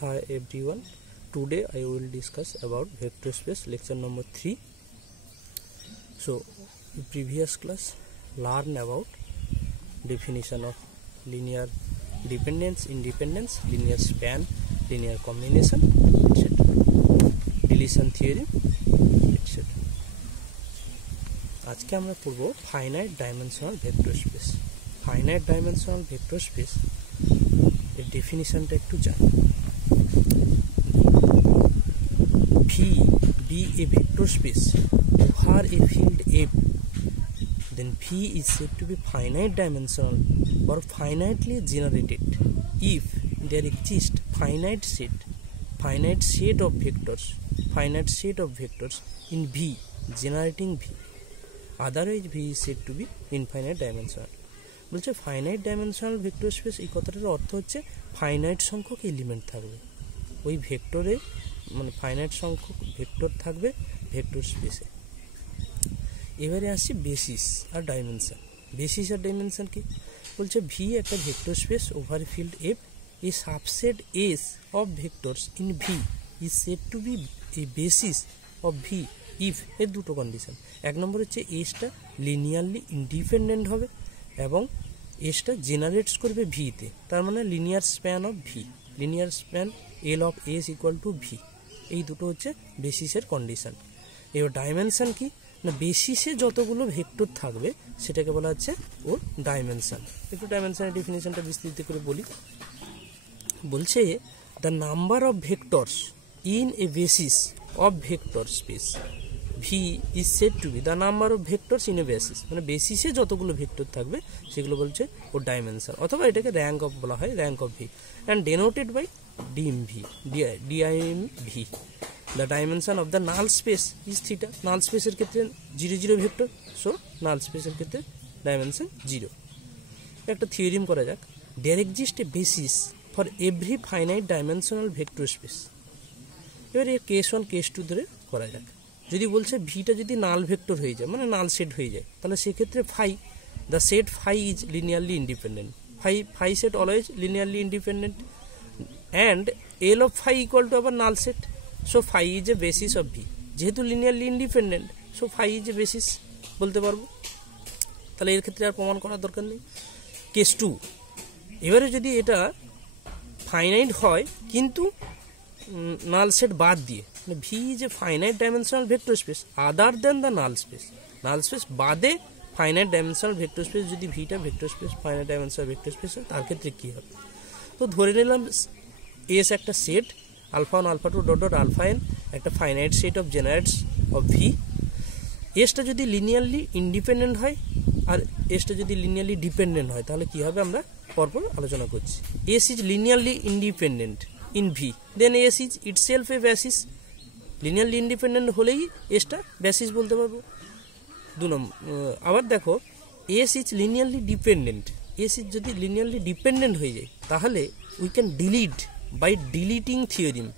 Hi everyone, today I will discuss about vector space lecture number 3. So in previous class learn about definition of linear dependence, independence, linear span, linear combination, etc. Deletion theorem, etc. आज के আমরা পড়ব finite dimensional vector space. Finite dimensional vector space এর ডেফিনিশনটা একটু জানি। V be a vector space over a field F, then V is said to be finite dimensional or finitely generated if there exists finite set of vectors in V generating V. Otherwise V is said to be infinite dimensional. বলছে finite dimensional vector space এই কথাটার অর্থ হচ্ছে finite সংখ্যক element থাকবে ওই ভেক্টরে, মানে finite সংখ্যক ভেক্টর থাকবে ভেক্টর স্পেসে। এবারে আসছি বেসিস আর ডাইমেনশন। বেসিস আর ডাইমেনশন কি বলছে? ভি একটা vector space over field F, a subset S of vectors in V is said to be a basis of V if এর দুটো কন্ডিশন। এক নম্বর হচ্ছে এসটা লিনিয়ারলি ইন্ডিপেন্ডেন্ট হবে এবং এসটা জেনারেটস করবে ভিতে, তার মানে linear span of V, linear span L of S equal two V. এই দুটো হচ্ছে বেসিসের কন্ডিশন। এবার ডাইমেনশন কি না, বেসিসে যতগুলো ভেক্টর থাকবে সেটাকে বলা হচ্ছে ওর ডাইমেনশন। একটু ডাইমেনশনের ডেফিনিশনটা বিস্তৃত করে বলি। বলছে the number of vectors in a basis of vector space V is said to B the number of vectors in a basis, মানে বেসিসে যতগুলো ভেক্টর থাকবে সেগুলো বলছে ওর ডাইমেনশন, অথবা এটাকে র্যাঙ্ক অফ বলা হয়, rank of V, and denoted by DMV, DIMV. The dimension of the null space is theta. Null space এর ক্ষেত্রে 0 0 ভেক্টর, সো null space এর ক্ষেত্রে ডাইমেনশন 0। একটা থিওরিম করা যাক। There exists a basis for every finite dimensional vector space. এবারে case 1 case 2 ধরে করা যাক। যদি বলছে ভিটা যদি নাল ভেক্টর হয়ে যায়, মানে নাল সেট হয়ে যায়, তাহলে সেক্ষেত্রে phi, the set phi is linearly independent. Phi set always linearly independent and L of phi equal to our null set, so phi is a basis of V. যেহেতু linearly independent, so phi is a basis বলতে পারবো। তাহলে এর ক্ষেত্রে আর প্রমাণ করার দরকার নেই। কেস 2, এবারে যদি এটা ফাইনাইট হয় কিন্তু নাল সেট বাদ দিয়ে, মানে V is a finite dimensional vector space other than the null space, null space বাদে ফাইনাইট ডাইমেনশনাল ভেক্টর স্পেস যদি ভিটা vector space finite dimensional vector space হয়, তার ক্ষেত্রে কী হবে? তো ধরে নিলাম এস একটা set alpha 1 alpha 2 dot dot alpha N, একটা finite set of generates of V. এসটা যদি লিনিয়ারলি ইন্ডিপেন্ডেন্ট হয় আর এসটা যদি লিনিয়ারলি ডিপেন্ডেন্ট হয়, তাহলে কী হবে আমরা পরপর আলোচনা করছি। S is linearly independent in V, then S is itself a basis. Linearly independent হলেই এসটা বেসিস বলতে পারবো। 2 নম্বর, আবার দেখো S is linearly dependent, S is যদি লিনিয়ারলি ডিপেন্ডেন্ট হয়ে যায় তাহলে we can delete by deleting theorem,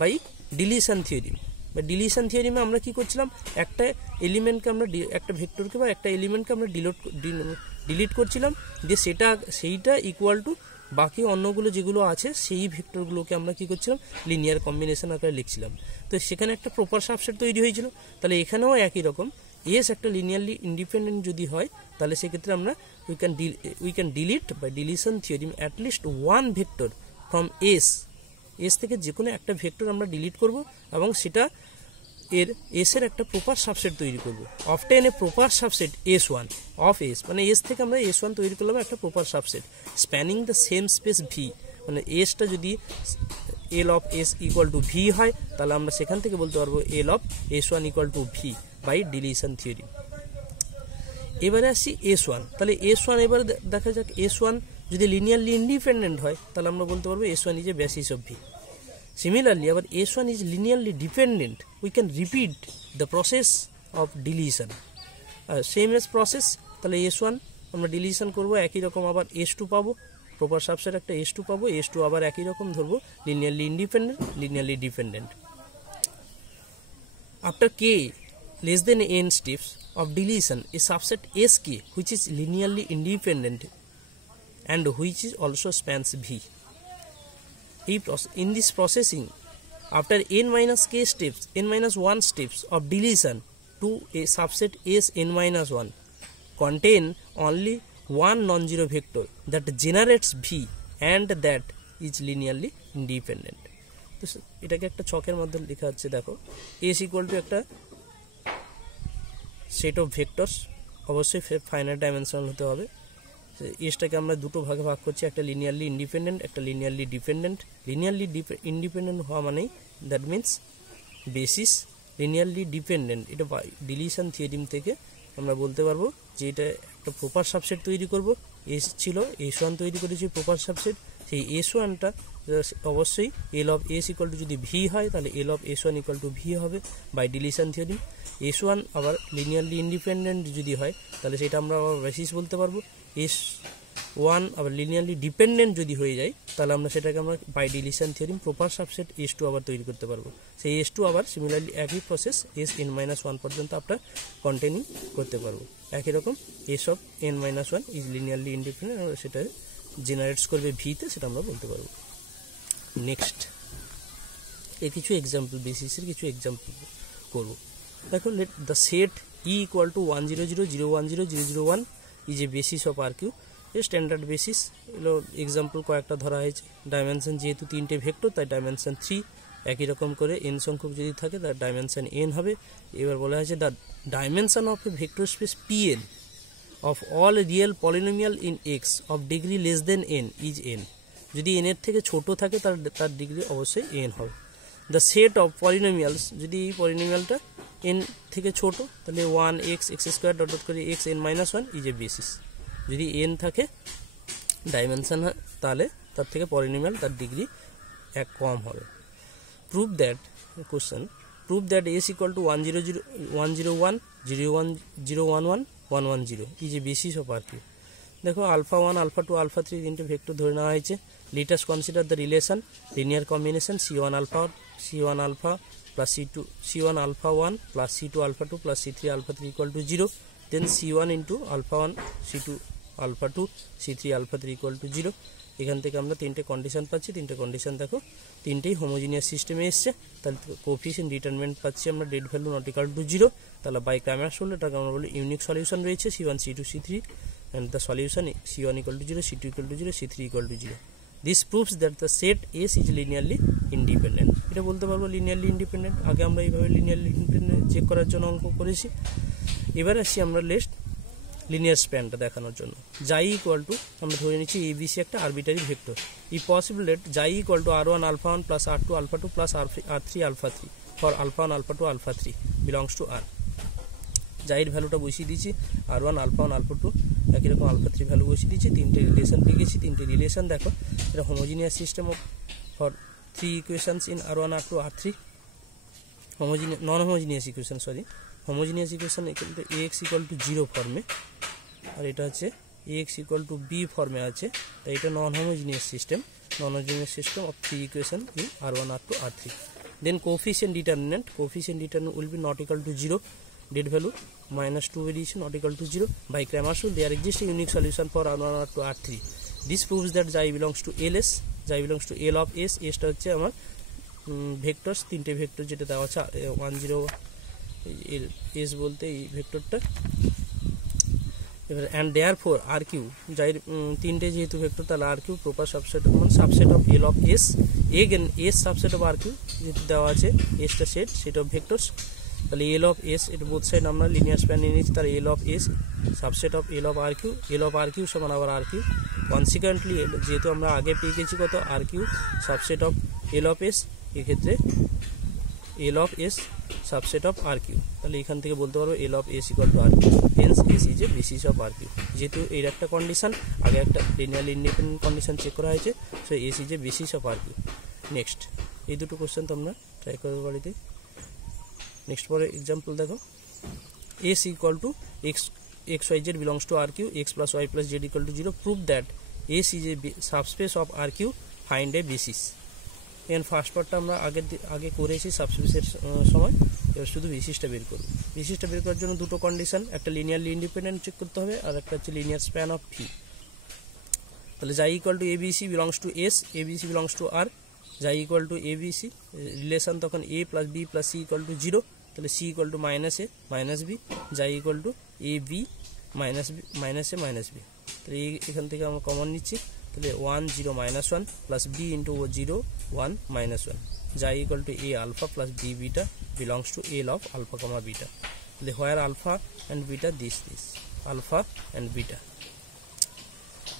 by deletion theorem. বা ডিলিশন থিওরিমে আমরা কি করছিলাম, একটা এলিমেন্টকে আমরা একটা ভেক্টরকে বা একটা এলিমেন্টকে আমরা ডিলিট করছিলাম, দিয়ে সেইটা ইকুয়াল টু বাকি অন্যগুলো যেগুলো আছে সেই ভেক্টরগুলোকে আমরা কি করছিলাম, লিনিয়ার কম্বিনেশন আকারে লিখছিলাম। তো সেখানে একটা প্রপার সাবসেট তৈরি হয়েছিল। তাহলে এখানেও একই রকম, এস একটা লিনিয়ারলি ইন্ডিপেন্ডেন্ট যদি হয় তাহলে সেক্ষেত্রে আমরা we can delete by deletion theorem at least one vector from S থেকে যে কোনো একটা ভেক্টর আমরা ডিলিট করব এবং সেটা এর S এর একটা প্রপার সাবসেট তৈরি করব। Often a proper subset S1 of S, মানে S থেকে আমরা S1 তৈরি করলাম একটা proper subset spanning the same space V, মানে এসটা যদি L of S equal to V হয় তাহলে আমরা সেখান থেকে বলতে পারবো L of S1 equal to V by deletion theory. এবারে আসছি S1। তাহলে S1 এবার দেখা যাক, S1 যদি লিনিয়ারলি ইন্ডিপেন্ডেন্ট হয় তাহলে আমরা বলতে পারবো S1 is a basis of V. Similarly আবার S1 is linearly dependent, we can repeat the process of deletion, same S process. তাহলে S1 আমরা ডিলিশন করবো, একই রকম আবার S2 পাবো, প্রপার সাবসেট একটা S2 পাবো, S2 আবার একই রকম ধরবো, linearly independent, linearly dependent. After K less than n steps of deletion, a subset Sk which is linearly independent and which is also spans V. in this processing, after n minus k steps, n minus 1 steps of deletion to a subset S n minus 1 contain only one non-zero vector that generates V and that is linearly independent. তো এটাকে একটা ছকের মধ্যে লেখা আছে, দেখো S equal two একটা set of vectors, অবশ্যই ফাইনাইট ডাইমেনশনাল হতে হবে। এসটাকে আমরা দুটো ভাগে ভাগ করছি, একটা লিনিয়ারলি ইন্ডিপেন্ডেন্ট, একটা লিনিয়ারলি ডিপেন্ডেন্ট। লিনিয়ারলি ইন্ডিপেন্ডেন্ট হওয়া মানেই that means basis. Linearly dependent এটা ডিলিশন থিওরিম থেকে আমরা বলতে পারবো যে এটা একটা প্রপার সাবসেট তৈরি করব। এস ছিল S1 তৈরি করেছি প্রপার সাবসেট, সেই S1টা অবশ্যই এল অফ এস ইকুয়াল টু যদি ভি হয় তাহলে L of S1 equal two V হবে বাই ডিলিশন থিওরি। S1 আবার লিনিয়ারলি ইন্ডিপেন্ডেন্ট যদি হয় তাহলে সেটা আমরা আবার বেসিস বলতে পারবো। S1 আবার লিনিয়ারলি ডিপেন্ডেন্ট যদি হয়ে যায় তাহলে আমরা সেটাকে আমরা by deletion theorem proper subset S2 আবার তৈরি করতে পারবো। সেই S2 আবার সিমিলারলি একই প্রসেস Sn-1 পর্যন্ত আমরা কন্টেনিং করতে পারবো। একই রকম S of n-1 is linearly independent, সেটা জেনারেটস করবে ভিতে, সেটা আমরা বলতে পারবো। নেক্সট এর কিছু এক্সাম্পল, বেসিসের কিছু এক্সাম্পল করবো। দেখো let the set E equal to 1 0 0 0 1 0 0 0 1 is a basis of R Q. Standard basis এগুলো এক্সাম্পল কয়েকটা ধরা হয়েছে। ডাইমেনশন যেহেতু 3টে ভেক্টর তাই ডাইমেনশন 3, একই রকম করে n সংখ্যক যদি থাকে তার ডাইমেনশন n হবে। এবার বলা হয়েছে the dimension of A vector space Pn of all real polynomial in x of degree less than n is n। যদি n এর থেকে ছোট থাকে তার ডিগ্রি অবশ্যই n হবে। দ্য সেট অফ পলিনোমিয়ালস, যদি এই পলিনোমিয়ালটা n থেকে ছোট তাহলে 1x x square dot dot করে x n-1 is a basis. যদি n থাকে ডাইমেনশন তাহলে তার থেকে পলিনোমিয়াল তার ডিগ্রি 1 কম হবে। Prove that question, prove that s equal to 1 0 0 1 0 1 0 1 0 1 1 1 1 0 is a basis of R Q. দেখো আলফা 1 আলফা 2 আলফা 3 তিনটে ভেক্টর ধরে নেওয়া হয়েছে। Let us consider the relation linear combination C1 alpha plus C1 alpha 1 plus C2 alpha 2 plus C3 alpha 3 equal to 0, then C1 into alpha 1 C2 alpha 2 C3 alpha 3 equal to 0। এখান থেকে আমরা তিনটে condition পাচ্ছি। তিনটে condition দেখো তিনটেই homogeneous সিস্টেমে এসছে, তাহলে কোএফিসিয়েন্ট ডিটারমিনেন্ট পাচ্ছি আমরা det value not equal to 0। তাহলে বাই ক্রামার রুল এটাকে আমরা বলি ইউনিক সলিউশন রয়েছে C1 C2 C3 and the solution C1 equal to 0 C2 equal to 0 C3 equal to 0. This proves that the set S is linearly independent. এটা বলতে পারবো linearly independent. আগে আমরা এইভাবে লিনিয়ারলি ইন্ডিপেন্ডেন্ট চেক করার জন্য অঙ্ক করেছি। এবার আসছি আমরা লেস্ট লিনিয়ার স্প্যানটা দেখানোর জন্য। জাই ইকুয়াল টু আমরা ধরে নিচ্ছি ABC একটা আরবিটারি ভেক্টর। ই পসিবল লেট জাই equal two R1 alpha 1 plus R2 alpha 2 plus R3 alpha 3 for alpha 1 alpha 2 alpha 3 belongs to R। জাইয়ের ভ্যালুটা বসিয়ে দিচ্ছি R1 alpha 1 alpha 2, একই রকম alpha 3 ভ্যালু বসিয়ে দিচ্ছি। তিনটে রিলেশন পেয়ে গেছি। তিনটে রিলেশন দেখো এটা homogeneous system of for 3 equations in R1 R2 R3। Non homogeneous equation, sorry homogeneous equation কিন্তু AX ইকুয়াল টু 0 ফর্মে, আর এটা হচ্ছে AX ইকুয়াল টু B ফর্মে আছে। তাই এটা non homogeneous system of 3 equation in R1 R2 R3। Then coefficient determinant will be not equal to 0, det value -2 বেরিয়েছে not equal to 0। By Cramer rule there exist a unique solution for R1 R2 R3। This proves that xi belongs to LS, xi belongs to L of S। এসটা হচ্ছে আমার vectors, তিনটে vector যেটা দেওয়া আছে 1 0 S বলতে এই ভেক্টরটা। এবার and therefore R Q, যাই তিনটে যেহেতু ভেক্টর তাহলে আর কিউ প্রপার সাবসেট মানে subset of L of S. Again S subset of R Q যেহেতু দেওয়া আছে এসটা সেট অফ ভেক্টরস, তাহলে এল অফ এস এটা বোথ সাইড আমরা লিনিয়ার স্প্যান নিয়ে নিচ্ছি। তাহলে L of S subset of L of R Q সমান আবার আর কিউ। কনসিকুয়েন্টলি যেহেতু আমরা আগে পেয়ে গেছি কত R cube subset of L of S, এক্ষেত্রে L of S subset of R cube. তাহলে এখান থেকে বলতে পারবো L of S equal to R cube, hence S is a basis of R Q. যেহেতু এর একটা কন্ডিশন আগে একটা লিনিয়ারলি ইন্ডিপেন্ডেন্ট কন্ডিশন চেক করা হয়েছে, so S is a basis of R Q. Next এই দুটো কোশ্চেন তোমরা ট্রাই করবে বাড়িতে। নেক্সট পরে এক্সাম্পল দেখো, S equal to x y z belongs to R Q, x plus y plus z equal to 0। Prove that S is a subspace of R Q, find a basis. এর first পার্টটা আমরা আগে করেছি সাবস্পেসের সময়। এবার শুধু বেসিসটা বের করব। বেসিসটা বের করার জন্য দুটো কন্ডিশন, একটা লিনিয়ারলি ইন্ডিপেন্ডেন্ট চেক করতে হবে আর একটা হচ্ছে লিনিয়ার স্প্যান অফ ভি। তাহলে xi equal to ABC belongs to S, ABC belongs to R, যাই equal to A B C, relation তখন A plus B plus C equal to 0, তাহলে C equal to minus A minus B, যাই equal to A B minus B minus A minus B. তাহলে এখান থেকে আমরা common নিচ্ছি, তাহলে 1 0 -1 plus B into 0 1 -1, যাই equal to A alpha plus B beta belongs to L of alpha comma beta. তাহলে where alpha and beta this alpha and beta.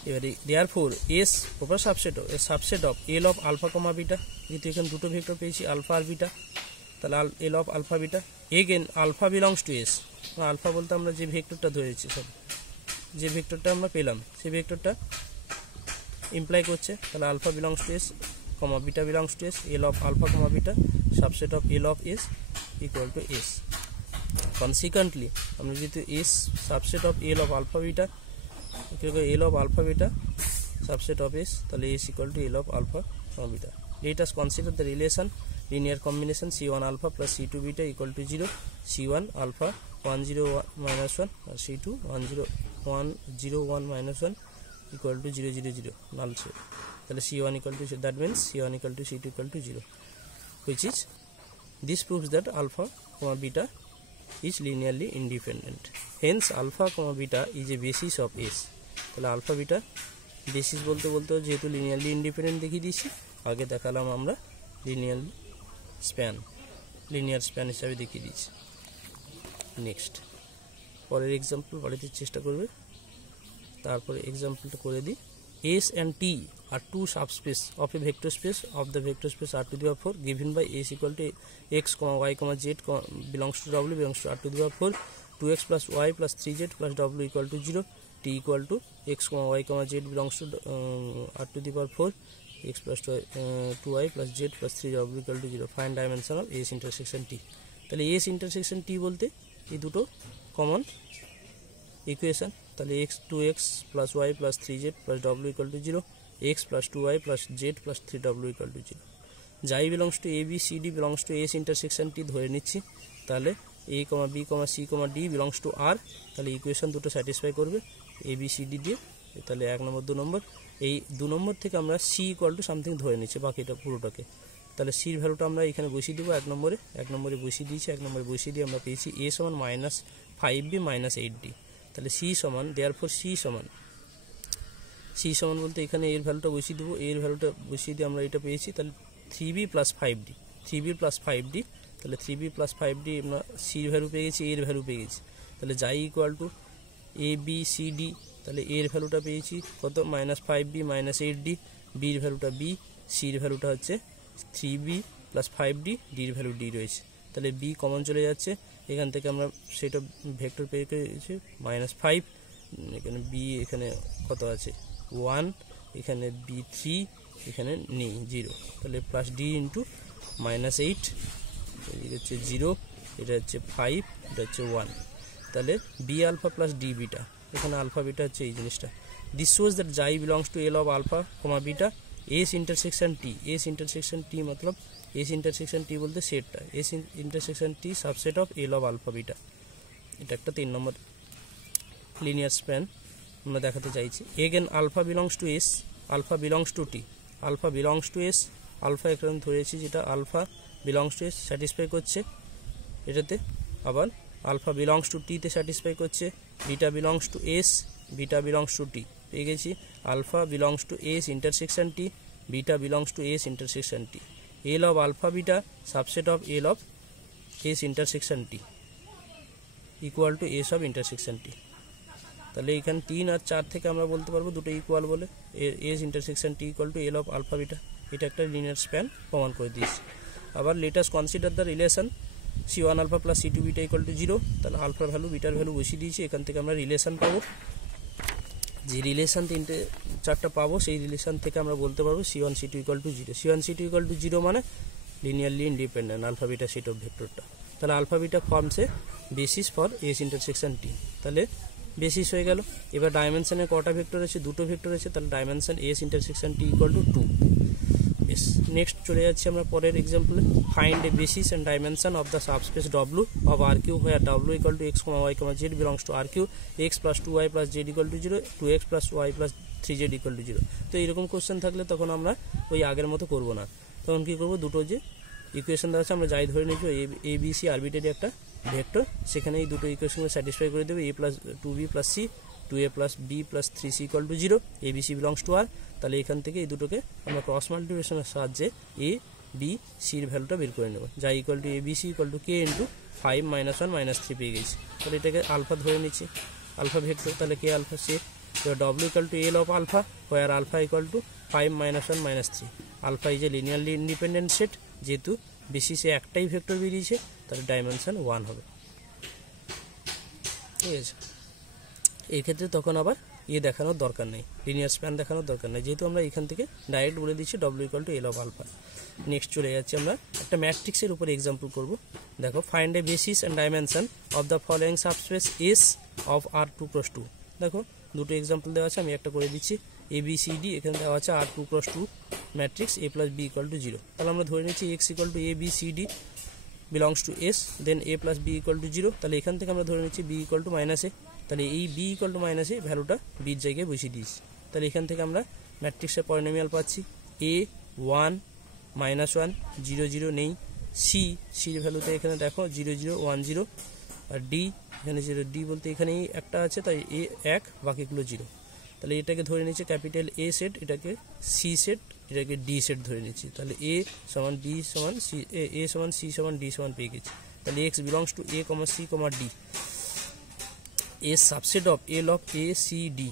এবারে therefore S proper subset of L of alpha comma beta, যেহেতু এখানে দুটো vector পেয়েছি alpha আর beta, তাহলে L of alpha beta again alpha belongs to S. Alpha বলতে আমরা যে ভেক্টরটা ধরেছি, যে ভেক্টরটা আমরা পেলাম সেই ভেক্টরটা ইমপ্লাই করছে, তাহলে alpha belongs to S comma beta belongs to S, L of alpha comma beta subset of L of S equal to S. Consequently আমরা যেহেতু S subset of L of alpha beta L of alpha beta subset of S, তাহলে S equal to L of alpha comma beta. Let us consider the relation linear combination c1 alpha plus c2 beta equal to 0, c1 alpha 1 0 minus 1 and c2 1 0 1 1 equal to 0 0 0 null set. Then c1 equal to, that means c1 equal to c2 equal to 0, which is, this proves that alpha comma beta is linearly independent. Hence alpha comma beta is a basis of S. তাহলে alpha beta basis বলতে বলতে যেহেতু linearly independent দেখিয়ে দিয়েছি, আগে দেখালাম আমরা linear span হিসাবে দেখিয়ে দিয়েছি। নেক্সট পরের এক্সাম্পল বাড়িতে চেষ্টা করবে, তারপরে এক্সাম্পলটা করে দিই। S and T are two subspace of a vector space of the vector space R to the power 4 given by S equal to x, y, z belongs to W belongs to R to the power 4, 2x plus y plus 3z plus W equal to 0, T equal to x, y, z belongs to R to the power 4, x plus 2y plus z plus 3w equal to 0. Find dimension of S intersection T. তাহলে S intersection T বলতে এই দুটো common equation, তাহলে x 2x plus y plus 3z plus w equal to 0, x plus 2y plus z plus 3w equal to 0. যাই belongs to a b c d belongs to S intersection T ধরে নিচ্ছি, তাহলে a, b, c, d belongs to R, তাহলে equation দুটো satisfy করবে a b c d দিয়ে। তাহলে 1 নম্বর 2 নম্বর, এই 2 নম্বর থেকে আমরা c ইকুয়াল টু সামথিং ধরে নিচ্ছি বাকিটা পুরোটাকে, তাহলে সির ভ্যালুটা আমরা এখানে বসিয়ে দেবো 1 নম্বরে বসিয়ে দিয়েছি, 1 নম্বরে বসিয়ে দিয়ে আমরা পেয়েছি a সমান -5b -8d, তাহলে c সমান, দেয়ারফর c সমান বলতে এখানে এর ভ্যালুটা বসিয়ে দেবো, এর ভ্যালুটা বসিয়ে দিয়ে আমরা এটা পেয়েছি, তাহলে 3b + 5d, তাহলে 3b + 5d আমরা সির ভ্যালু পেয়ে গেছি, এর ভ্যালু পেয়ে গেছি, তাহলে যাই equal two a b c d, তাহলে এর ভ্যালুটা পেয়েছি কত -5b -8d, বির ভ্যালুটা b, সির ভ্যালুটা হচ্ছে 3b + 5d, ডির ভ্যালু d রয়েছে, তাহলে b কমন চলে যাচ্ছে, এখান থেকে আমরা সেটা ভেক্টর পেয়ে গেছি -5, এখানে b এখানে কত আছে 1, এখানে b 3, এখানে নেই 0, তাহলে প্লাস d ইন্টু -8, এটা হচ্ছে 0, এটা হচ্ছে 5, এটা হচ্ছে 1, তাহলে b alpha plus d beta, এখানে আলফা বিটা হচ্ছে এই জিনিসটা। This shows that xi belongs to L of alpha comma beta S intersection T, মতলব এস ইন্টারসেকশন টি বলতে সেটটা, S intersection T subset of L of alpha beta. এটা একটা 3 number linear span আমরা দেখাতে চাইছি। Again alpha belongs to S, alpha belongs to T, alpha belongs to S, alpha এখানে ধরেছি যেটা alpha belongs to S satisfy করছে এটাতে, আবার আলফা বিলংস টু টিতে স্যাটিসফাই করছে, beta belongs to S, beta belongs to T পেয়ে গেছি, alpha belongs to S intersection T, beta belongs to S intersection T, L of alpha beta subset of L of S intersection T equal to S of intersection T. তাহলে এখানে 3 আর 4 থেকে আমরা বলতে পারবো দুটো equal বলে, S intersection T equal to L of alpha beta, এটা একটা লিনিয়ার স্প্যান প্রমাণ করে দিয়েছি। আবার let us consider the relation c1 alpha plus c2 beta equal to 0, তাহলে আলফা ভ্যালু বিটার ভ্যালু বসিয়ে দিয়েছি, এখান থেকে আমরা রিলেশন পাবো, যে রিলেশন 4টা পাবো সেই রিলেশন থেকে আমরা বলতে পারবো c1 c2 equal to 0, c1 c2 equal to 0 মানে linearly independent alpha beta set of ভেক্টরটা, তাহলে alpha beta forms a basis for S intersection T, তাহলে বেসিস হয়ে গেল। এবার ডাইমেনশনে কটা ভেক্টর আছে, দুটো ভেক্টর আছে, তাহলে dimension S intersection T equal to 2। Next চলে যাচ্ছি আমরা পরের এক্সাম্পলে। Find a basis and dimension of the subspace W of R cube where W equal to x, y, z belongs to R cube, x plus 2y plus z equal to 0, 2x plus y plus 3z equal to 0। তো এইরকম question থাকলে তখন আমরা ওই আগের মতো করবো না, তখন কী করবো, দুটো যে ইকুয়েশন দেওয়া আছে আমরা যাই ধরে নিয়েছি এ বি সি আরবিটারি একটা ভেক্টর, সেখানে এই দুটো ইকুয়েশনকে স্যাটিসফাই করে দেবে, a plus 2b plus C 2a plus B plus 3c equal to 0, A B C belongs to R. তাহলে এখান থেকে এই দুটোকে আমরা ক্রস মাল্টিপ্লিকেশনের সাহায্যে এ বি সির ভ্যালুটা বের করে নেব, যা equal to A B c equal to k into 5 - 1 - 3 পেয়ে গেছি। তাহলে এটাকে আলফা ধরে নিচ্ছি, আলফা ভেক্টর, তাহলে কে alpha set, W equal to L of alpha where alpha equal to 5 - 1 - 3। Alpha is a linearly independent set, যেহেতু বেসিসে একটাই ভেক্টর বেরিয়েছে তাহলে ডাইমেনশন 1 হবে। ঠিক আছে, এই ক্ষেত্রে তখন আবার দেখানোর দরকার নেই, লিনিয়ার স্প্যান দেখানোর দরকার নেই, যেহেতু আমরা এখান থেকে ডাইরেক্ট বলে দিচ্ছি W equal to L of alpha. Next চলে যাচ্ছি আমরা একটা ম্যাট্রিক্সের উপর এক্সাম্পল করব। দেখো, find a basis and dimension of the following subspace S of R2 + 2। দেখো, দুটো এক্সাম্পল দেওয়া আছে, আমি একটা করে দিচ্ছি। এ বি সি ডি এখানে দেওয়া আছে R2 + 2 matrix a plus b equal to 0। তাহলে আমরা ধরে নিচ্ছি x equal to A B c D belongs to S, then a plus b equal to 0। তাহলে এখান থেকে আমরা ধরে নিচ্ছি বি ইকুয়াল টু -a, তাহলে এই বি ইকুয়াল টু -a ভ্যালুটা বির জায়গায় বসিয়ে দিয়েছি। তাহলে এখান থেকে আমরা ম্যাট্রিক্সের পলিনোমিয়াল পাচ্ছি a 1 - 1 0 0 নেই, সির ভ্যালুতে এখানে দেখো 0 0 1 0, আর ডি এখানে 0, ডি বলতে এখানেই একটা আছে, তাই এ 1 বাকিগুলো 0। তাহলে এটাকে ধরে নিচ্ছি ক্যাপিটাল এ সেট, এটাকে সি সেট, এটাকে ডি সেট ধরে নিচ্ছি। তাহলে এ সমান ডি সমান সি, এ সমান সি সমান ডি সমান পেয়ে গেছি। তাহলে x belongs to a comma C comma d, a subset of L of A C d,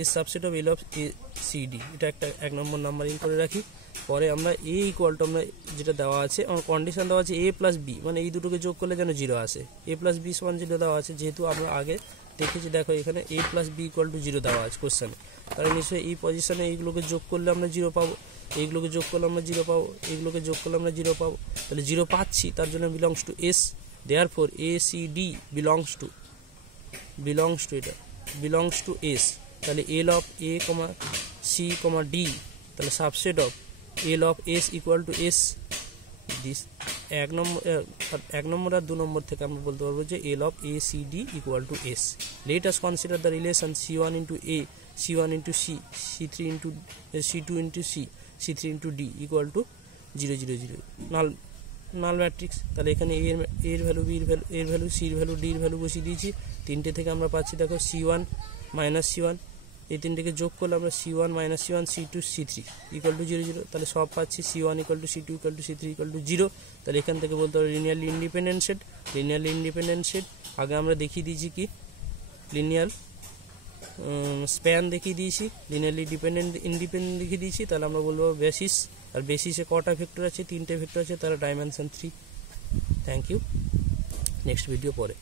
a subset of L of A C d, এটা একটা 1 নম্বর নাম্বারিং করে রাখি। পরে আমরা এ ইকুয়াল টু, আমরা যেটা দেওয়া আছে আমার কন্ডিশন দেওয়া আছে এ প্লাস বি, মানে এই দুটোকে যোগ করলে যেন 0 আসে, এ প্লাস বি সমান 0 দেওয়া আছে, যেহেতু আমরা আগে দেখেছি। দেখো এখানে a plus b equal to 0 দেওয়া আছে কোশ্চেনে, তাহলে নিশ্চয়ই এই পজিশনে এইগুলোকে যোগ করলে আমরা 0 পাবো, এইগুলোকে যোগ করলে আমরা 0 পাবো, এইগুলোকে যোগ করলে আমরা 0 পাবো। তাহলে 0 পাচ্ছি, তার জন্য belongs to S, therefore A C D belongs to এটা বিলংস টু এস। তাহলে L of A comma C comma D, তাহলে subset of L of S equal to S. This 1 number আর 2 নম্বর থেকে আমরা বলতে পারবো যে L of A C D equal to S. Let us consider the relation c1 into A, c1 into C, c3 into c2 into C, c3 into D equal to 0 0 0, null matrix. তাহলে এখানে এর value, বির value, এর value, সির value, ডির value বসিয়ে দিয়েছি। তিনটে থেকে আমরা পাচ্ছি দেখো c1 - c1, এই তিনটেকে যোগ করলে আমরা c1 - c1 c2 c3 equal to 0 0। তাহলে সব পাচ্ছি c1 equal to c2 equal to c3 equal to 0। তাহলে এখান থেকে বলতে হবে লিনিয়ারলি ইন্ডিপেন্ডেন্ট সেট। আগে আমরা দেখিয়ে দিয়েছি কি লিনিয়ার স্প্যান দেখিয়ে দিয়েছি, লিনিয়ারলি ইন্ডিপেন্ডেন্ট দেখিয়ে দিয়েছি। তাহলে আমরা বলবো বেসিস, আর বেসিসে কটা ভেক্টর আছে, 3টে ভেক্টর আছে, তারা dimension 3। Thank you, next video পরে।